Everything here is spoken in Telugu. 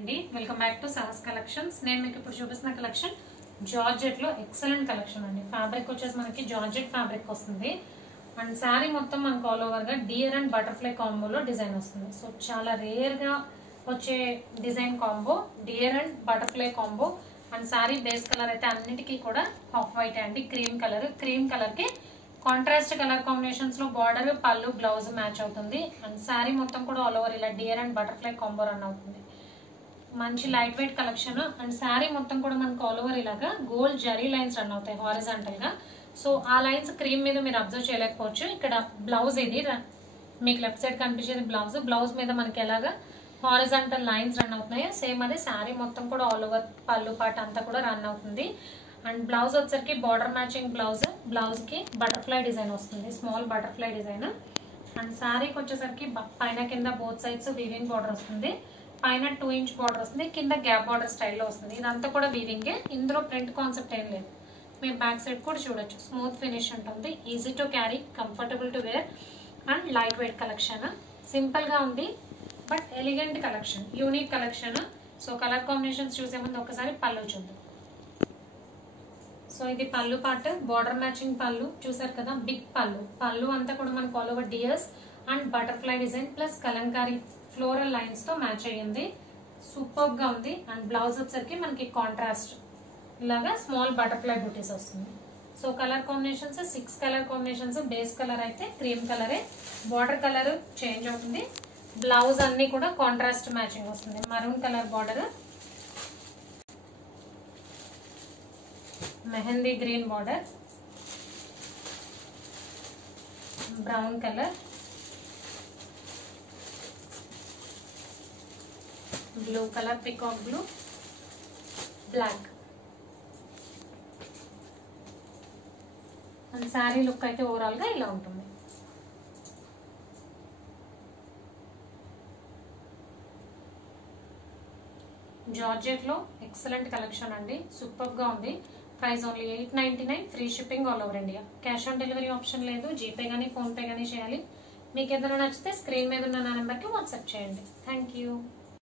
అండి welcome back to Sahas collections. నేను మీకు ఇప్పుడు చూపిస్తున్న కలెక్షన్ జార్జెట్ లో ఎక్సలెంట్ కలెక్షన్ అండి. ఫ్యాబ్రిక్ వచ్చేసి మనకి జార్జెట్ ఫ్యాబ్రిక్ వస్తుంది అండ్ శారీ మొత్తం మనకు ఆల్ ఓవర్ గా డియర్ అండ్ బటర్ఫ్లై కాంబోలో డిజైన్ వస్తుంది. సో చాలా రేర్ గా వచ్చే design combo, dear and butterfly combo. And sari base colour అయితే అన్నిటికీ కూడా ఆఫ్ వైట్ అండి. క్రీమ్ కలర్ కి కాంట్రాస్ట్ కలర్ కాంబినేషన్స్ లో బార్డర్, పళ్ళు, బ్లౌజ్ మ్యాచ్ అవుతుంది. అండ్ శారీ మొత్తం కూడా ఆల్ ఓవర్ ఇలా dear and butterfly combo run అవుతుంది. మంచి light weight collection and sari మొత్తం కూడా మనకు ఆల్ ఓవర్ ఇలాగా గోల్డ్ జరీ లైన్స్ రన్ అవుతాయి హారిజాంటల్ గా. సో ఆ లైన్స్ క్రీమ్ మీద మీరు అబ్జర్వ్ చేయలేకపోవచ్చు. ఇక్కడ బ్లౌజ్ ఇది మీకు లెఫ్ట్ సైడ్ కనిపించేది బ్లౌజ్ మీద మనకి ఎలాగా హారిజాంటల్ లైన్స్ రన్ అవుతున్నాయి, సేమ్ అదే శారీ మొత్తం కూడా ఆల్ ఓవర్ పళ్ళు పాట అంతా కూడా రన్ అవుతుంది. అండ్ బ్లౌజ్ వచ్చరికి బార్డర్ మ్యాచింగ్ బ్లౌజ్ కి బటర్ఫ్లై డిజైన్ వస్తుంది, స్మాల్ బటర్ఫ్లై డిజైన్. అండ్ శారీకి వచ్చేసరికి పైన కింద బోత్ సైడ్స్ వీవింగ్ బార్డర్ వస్తుంది. పైన 2 ఇంచ్ బార్డర్ వస్తుంది, కింద గ్యాప్ బార్డర్ స్టైల్లో వస్తుంది. ఇదంతా కూడా వీవింగే, ఇందులో ప్రింట్ కాన్సెప్ట్ ఏం లేదు. మీరు బ్యాక్ సైడ్ కూడా చూడొచ్చు, స్మూత్ ఫినిష్ ఉంటుంది, easy to carry, comfortable to wear and light weight collection. Simple గా ఉంది but elegant collection, unique collection. So colour combinations చూసే ముందు ఒకసారి పళ్ళు చూద్దాం. సో ఇది పళ్ళు పార్ట్, బార్డర్ మ్యాచింగ్ పళ్ళు చూసారు కదా, బిగ్ పళ్ళు అంతా కూడా మనకు all over deers and butterfly design plus Kalamkari floral lines తో మ్యాచ్ అయ్యింది. సూపర్ గా ఉంది. అండ్ బ్లౌజ్ వచ్చరికి మనకి కాంట్రాస్ట్ ఇలాగా స్మాల్ బటర్ఫ్లై బూటీస్ వస్తుంది. So colour combinations 6 colour combinations. Base colour అయితే క్రీమ్ కలరే, బార్డర్ కలర్ చేంజ్ అవుతుంది. బ్లౌజ్ అన్ని కూడా కాంట్రాస్ట్ మ్యాచింగ్ వస్తుంది. Maroon colour border, mehndi green border, brown colour, blue colour, peacock blue, black. And sari look అయితే ఓవరాల్ గా ఇలా ఉంటుంది. జార్జెట్ లో ఎక్సలెంట్ కలెక్షన్ అండి, సూపర్ గా ఉంది. Price only 899, free shipping all over India. Cash on delivery option లేదు, జీపే కానీ ఫోన్ పే కానీ చేయాలి. మీకు ఏదైనా నచ్చితే స్క్రీన్ మీద ఉన్న నా నెంబర్కి వాట్సాప్ చేయండి. Thank you.